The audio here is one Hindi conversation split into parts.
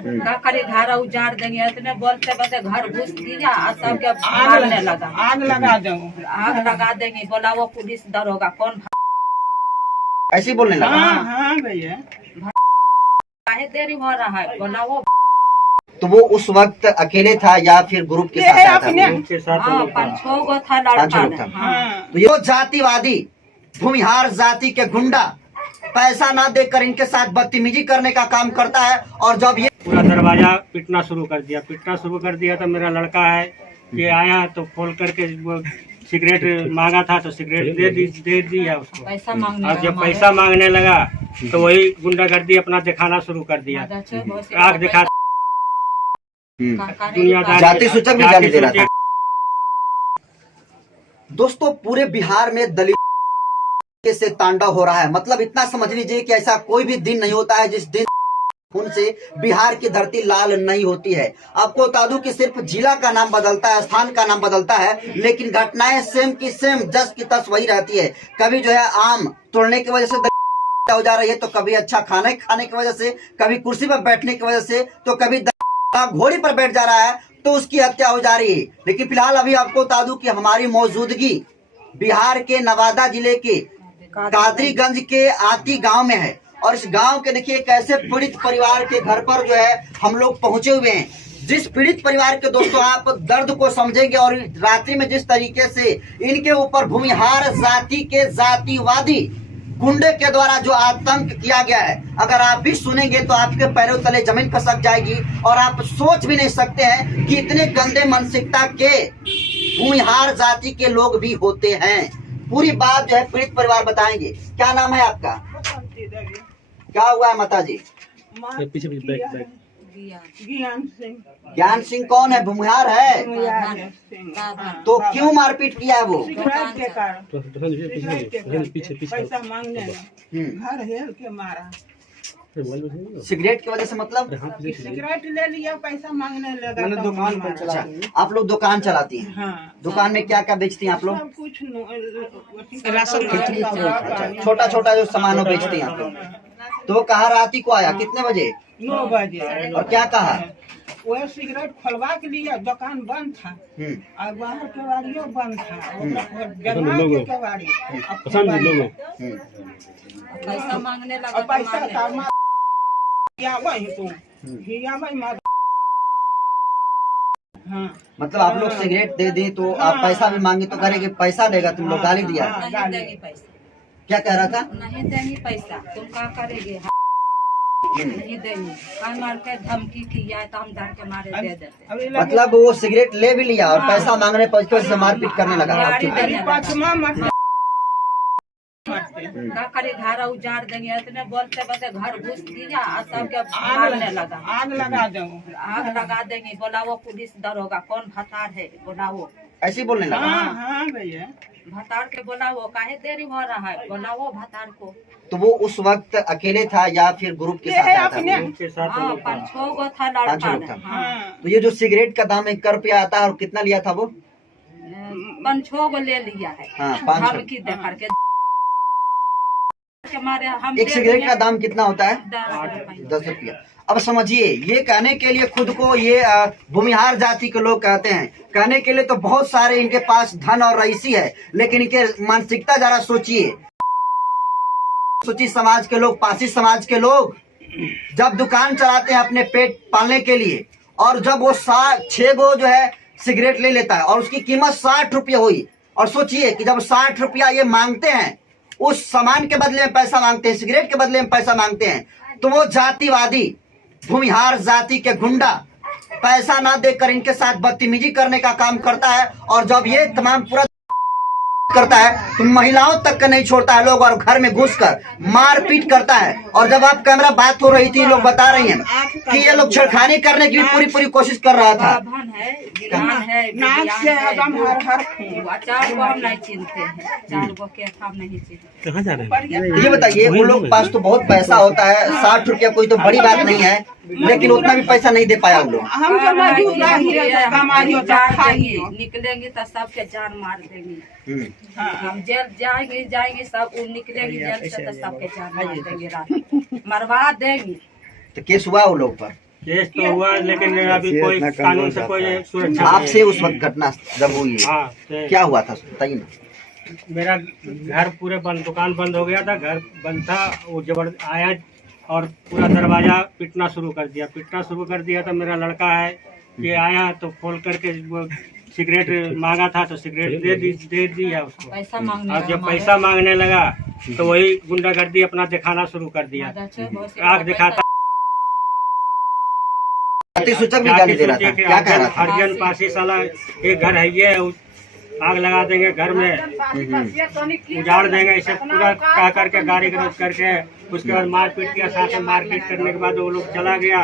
का करे घर उजाड़ देंगे, इतने बोलते बोलते घर घुस दिया, सबके मारने लगा। आग लगा देंगे, आग लगा देंगे, बोला वो पुलिस दरोगा कौन ऐसे ही बोलने लगा। हाँ भैया, काहे देरी हो रहा है, बोला वो। तो वो उस वक्त अकेले था या फिर ग्रुप के साथ आया था? ग्रुप के साथ हाँ, 5-6 गो था पाँच लड़का। लोग था। हाँ। तो ये जातिवादी भूमिहार जाति के गुंडा पैसा ना देकर इनके साथ बदतमीजी करने का काम करता है। और जब ये पूरा दरवाजा पीटना शुरू कर दिया तो मेरा लड़का है कि आया तो खोल करके वो सिगरेट मांगा था तो सिगरेट दे दिया उसको। पैसा मांगने और जब पैसा मांगने लगा तो वही गुंडागर्दी अपना दिखाना शुरू कर दिया। आग दिखा, दुनियादारी, जाति सूचक भी गाली दे रहा था। जाति दोस्तों पूरे बिहार में दलित से तांडव हो रहा है। मतलब इतना समझ लीजिए कि ऐसा कोई भी दिन नहीं होता है जिस दिन उनसे बिहार की धरती लाल नहीं होती है। आपको बता दूं कि सिर्फ जिला का नाम बदलता है, स्थान का नाम बदलता है, लेकिन घटनाएं सेम की सेम, जस की तस वही रहती है। कभी जो है आम तोड़ने की वजह से हो जा रही है, तो कभी अच्छा खाने की वजह से, कभी कुर्सी पर बैठने की वजह से, तो कभी घोड़ी पर बैठ जा रहा है तो उसकी हत्या हो जा रही है। लेकिन फिलहाल अभी आपको बता दूं कि हमारी मौजूदगी बिहार के नवादा जिले के कादरीगंज के आती गांव में है। और इस गांव के देखिए एक ऐसे पीड़ित परिवार के घर पर जो है हम लोग पहुंचे हुए हैं। जिस पीड़ित परिवार के दोस्तों आप दर्द को समझेंगे और रात्रि में जिस तरीके से इनके ऊपर भूमिहार जाति के जातिवादी गुंडे के द्वारा जो आतंक किया गया है, अगर आप भी सुनेंगे तो आपके पैरों तले जमीन खसक जाएगी। और आप सोच भी नहीं सकते हैं कि इतने गंदे मानसिकता के भूमिहार जाति के लोग भी होते हैं। पूरी बात जो है पीड़ित परिवार बताएंगे। क्या नाम है आपका? क्या हुआ है माता जी? ज्ञान सिंह कौन है? भूमिहार है। तो क्यों मारपीट किया है वो? पैसा मांगने घर हेल के मारा। सिगरेट की वजह से? मतलब सिगरेट ले लिया, पैसा मांगने लगा। दुकान पर चला। आप लोग दुकान चलाती हैं? हाँ। दुकान में क्या क्या बेचती हैं आप लोग? सब कुछ छोटा छोटा जो सामान बेचती हैं आप लोग। तो वो कहा राती को आया कितने बजे? 9 बजे। और क्या कहा? वह सिगरेट खोलवा के लिए दुकान बंद था और बाहर केवाड़ियों बंद था। केवाड़ी पैसा मांगने लगा, पैसा हाँ। मतलब आप लोग सिगरेट दे दें तो आप पैसा भी मांगे तो करेंगे पैसा देगा, तुम लोग गाली दिया। नहीं देंगे पैसा। क्या कह रहा था? नहीं देंगे पैसा, तुम क्या करेंगे? नहीं देंगे, मार के धमकी किया तो हम डर के मारे दे देते। मतलब वो सिगरेट ले भी लिया और पैसा मांगने पर से मारपीट करने लगा। का करे घर उजाड़ देंगे, इतने बोलते बोलते घर घुस दिया, सबके मारने लगा। आग लगा देंगे, आग लगा देंगे, बोला वो पुलिस दरोगा कौन भतार है, बोला वो। ऐसे ही बोलने लगा। हाँ भैया, भतार के बोला वो काहे देरी हो रहा है, बोला वो भतार को। तो वो उस वक्त अकेले था या फिर ग्रुप के साथ आया था? हाँ, 5-6 गो था 5 लोग लड़का। था। हाँ। तो ये जो सिगरेट का दाम 1 रुपया आता है और कितना लिया था वो? 5-6 गो ले लिया है। हाँ, 5 धमकी दे करके हमारे हम एक सिगरेट का दाम कितना होता है? 10 रुपया। अब समझिए, ये कहने के लिए खुद को ये भूमिहार जाति के लोग कहते हैं, कहने के लिए तो बहुत सारे इनके पास धन और रईसी है, लेकिन इनके मानसिकता जरा सोचिए। समाज के लोग, पासी समाज के लोग जब दुकान चलाते हैं अपने पेट पालने के लिए, और जब वो 6 गो जो है सिगरेट ले लेता है और उसकी कीमत 60 रुपया हुई, और सोचिए कि जब 60 रुपया ये मांगते हैं, उस सामान के बदले में पैसा मांगते हैं, सिगरेट के बदले में पैसा मांगते हैं, तो वो जातिवादी भूमिहार जाति के गुंडा पैसा ना देकर इनके साथ बदतमीजी करने का काम करता है। और जब ये तमाम पूरा करता है तो महिलाओं तक का नहीं छोड़ता है लोग, और घर में घुसकर मारपीट करता है। और जब आप कैमरा बात हो रही थी, लोग बता रही हैं कि ये लोग छेड़खानी करने की भी पूरी कोशिश कर रहा था। कहाँ जा रहे हैं? ये बताइए, उन लोग के पास तो बहुत पैसा होता है, 60 रुपया कोई तो बड़ी बात नहीं है, लेकिन उतना भी पैसा नहीं दे पाया उन लोग। निकलेंगे तो सबके जान मार देंगे। हम जेल जाएंगे सब निकलेंगे जेल से तो सबके जान मार देंगे, मरवा देंगे। तो केस हुआ उन लोग पर? केस तो हुआ लेकिन अभी कोई कानून से कोई सुरक्षा आपसे उस वक्त घटना जब हुई है हाँ तो क्या हुआ था बताइए ना। मेरा घर पूरे बंद, दुकान बंद हो गया था, घर बंद था। वो जबर आया और पूरा दरवाजा पीटना शुरू कर दिया तो मेरा लड़का है कि आया तो खोल करके वो सिगरेट मांगा था तो सिगरेट दे दिया उसको। पैसा मांगने अब लगा जब पैसा मांगने लगा तो वही गुंडागर्दी अपना दिखाना शुरू कर दिया। आग दिखाता, सूचक भी गाली दे रहा था, क्या कह रहा था? हरिजन पासी साला एक घर है ये, आग लगा देंगे घर में, उजाड़ देंगे, इसे पूरा कह करके गाड़ी गलौज करके उसके बाद मारपीट किया। साथ में मारपीट करने के बाद वो लोग चला गया।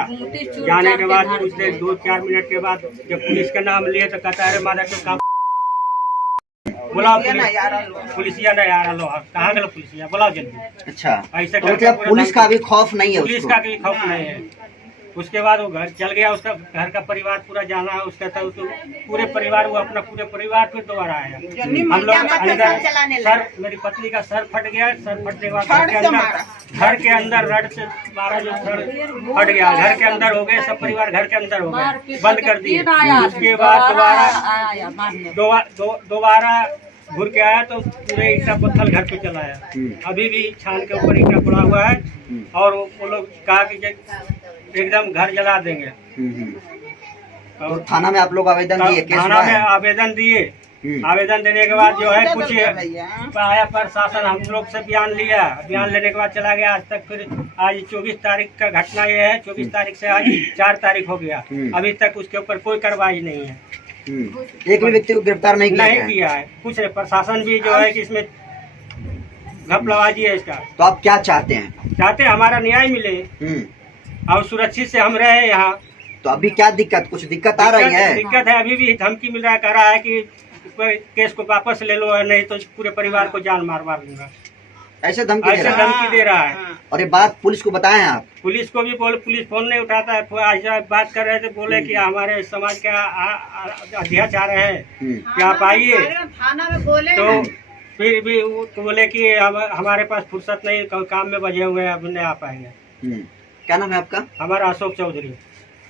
जाने के बाद कुछ देर 2-4 मिनट के बाद जब पुलिस का नाम लिए तो कहता है मादा के काम बुलाओ, पुलिसिया नहीं आ रहा लो, कहाँ गया पुलिसिया, बुलाओ जल्दी। अच्छा, ऐसे तो मतलब पुलिस का भी खौफ नहीं है पुलिस उसको? का भी खौफ नहीं है। उसके बाद वो घर चल गया, उसका घर का परिवार पूरा जाना है उसका, तो पूरे परिवार, वो अपना पूरे परिवार फिर दोबारा आया। हम लोग अंदर सर, मेरी पत्नी का सर फट गया। सर फटने के बाद घर के अंदर रड से मारा, जो सर फट गया, घर के अंदर हो गए, सब परिवार घर के अंदर हो गए, बंद कर दिए। उसके बाद दोबारा घुर के आया तो पूरे ईटा पत्थर घर पे चलाया। अभी भी छान के ऊपर ईटा पड़ा हुआ है और वो लोग कहा कि एकदम घर जला देंगे। और थाना में आप लोग आवेदन दिए? थाना में आवेदन दिए। आवेदन देने के बाद जो है कुछ आया प्रशासन, हम लोग से बयान लिया। बयान लेने के बाद चला गया। आज तक फिर आज 24 तारीख का घटना ये है, 24 तारीख से आज 4 तारीख हो गया, अभी तक उसके ऊपर कोई कार्रवाई नहीं है। एक भी व्यक्ति को गिरफ्तार नहीं किया है। कुछ प्रशासन भी जो है कि इसमें घपलाबाजी है इसका। तो आप क्या चाहते हैं? चाहते हमारा न्याय मिले और सुरक्षित से हम रहे यहाँ। तो अभी क्या दिक्कत, कुछ दिक्कत आ रही है? दिक्कत है, अभी भी धमकी मिल रहा है, कह रहा है कि केस को वापस ले लो, नहीं तो पूरे परिवार को जान मार दूंगा। ऐसे धमकी दे रहा है। और ये बात पुलिस को बताएं आप? पुलिस को भी बोले, पुलिस फोन नहीं उठाता है। आज बात कर रहे थे, बोले कि हमारे समाज के अध्यक्ष आ रहे हैं कि आप आइए, तो फिर भी बोले कि हमारे पास फुर्सत नहीं, काम में बजे हुए हैं, अब नहीं आ पाएंगे। क्या नाम है आपका? हमारा अशोक चौधरी।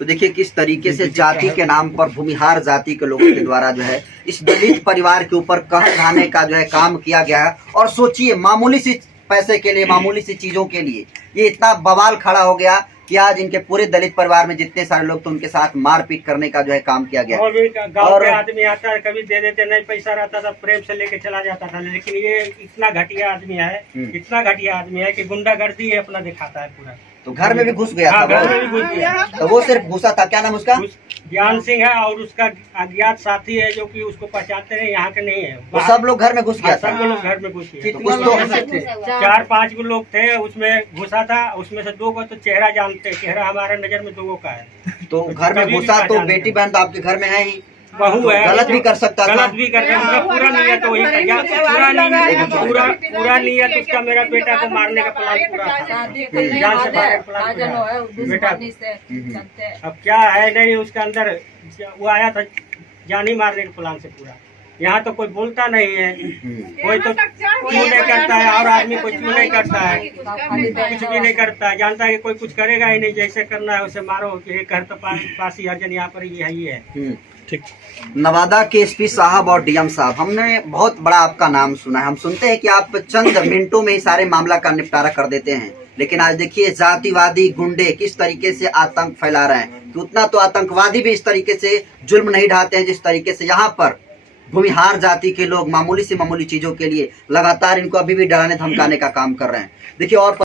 तो देखिए किस तरीके से जाति के नाम पर भूमिहार जाति के लोगों के द्वारा जो है इस दलित परिवार के ऊपर कहर ढाने का जो है काम किया गया है। और सोचिए, मामूली सी पैसे के लिए, मामूली सी चीजों के लिए ये इतना बवाल खड़ा हो गया कि आज इनके पूरे दलित परिवार में जितने सारे लोग थे उनके साथ मारपीट करने का जो है काम किया गया। गाँव के आदमी आता है, कभी दे देते, नहीं पैसा रहता था प्रेम से लेके चला जाता था। लेकिन ये इतना घटिया आदमी है, इतना घटिया आदमी है कि गुंडागर्दी है अपना दिखाता है पूरा। तो घर में भी घुस गया था? घर में भी घुस गया। तो वो सिर्फ घुसा था, क्या नाम उसका? ज्ञान सिंह है और उसका अज्ञात साथी है जो कि उसको पहचानते नहीं, यहाँ के नहीं है। तो सब लोग घर में घुस गया था? सब लोग घर में घुस गए। तो कुछ तो 4-5 लोग थे, उसमें घुसा था। उसमें से 2 को तो चेहरा जानते, चेहरा हमारे नजर में 2 का है। तो घर में घुसा तो बेटी बहन तो आपके घर में है ही, बहू है, गलत भी कर सकता था। गलत भी कर सकता, पूरा नियत वही पूरा नियत उसका मेरा बेटा को मारने का प्लान पूरा था, जान से मारने का प्लान बेटा। अब क्या है, नहीं उसके अंदर वो आया था जान ही मारने के प्लान से पूरा। यहाँ तो कोई बोलता नहीं है, कोई तो क्यों नहीं करता है, और आदमी कोई क्यों नहीं करता है, कुछ भी नहीं करता है। जानता है कि कोई कुछ करेगा ही नहीं, जैसे करना है उसे मारो। घर तो पास ही, हर जन यहाँ पर यही है। ठीक। नवादा के एसपी साहब और डीएम साहब, हमने बहुत बड़ा आपका नाम सुना है। हम सुनते हैं कि आप चंद मिनटों में ही सारे मामला का निपटारा कर देते हैं, लेकिन आज देखिए जातिवादी गुंडे किस तरीके से आतंक फैला रहे हैं। तो उतना तो आतंकवादी भी इस तरीके से जुल्म नहीं ढाते हैं जिस तरीके से यहाँ पर भूमिहार जाति के लोग मामूली से मामूली चीजों के लिए लगातार इनको अभी भी डराने धमकाने का काम कर रहे हैं। देखिए और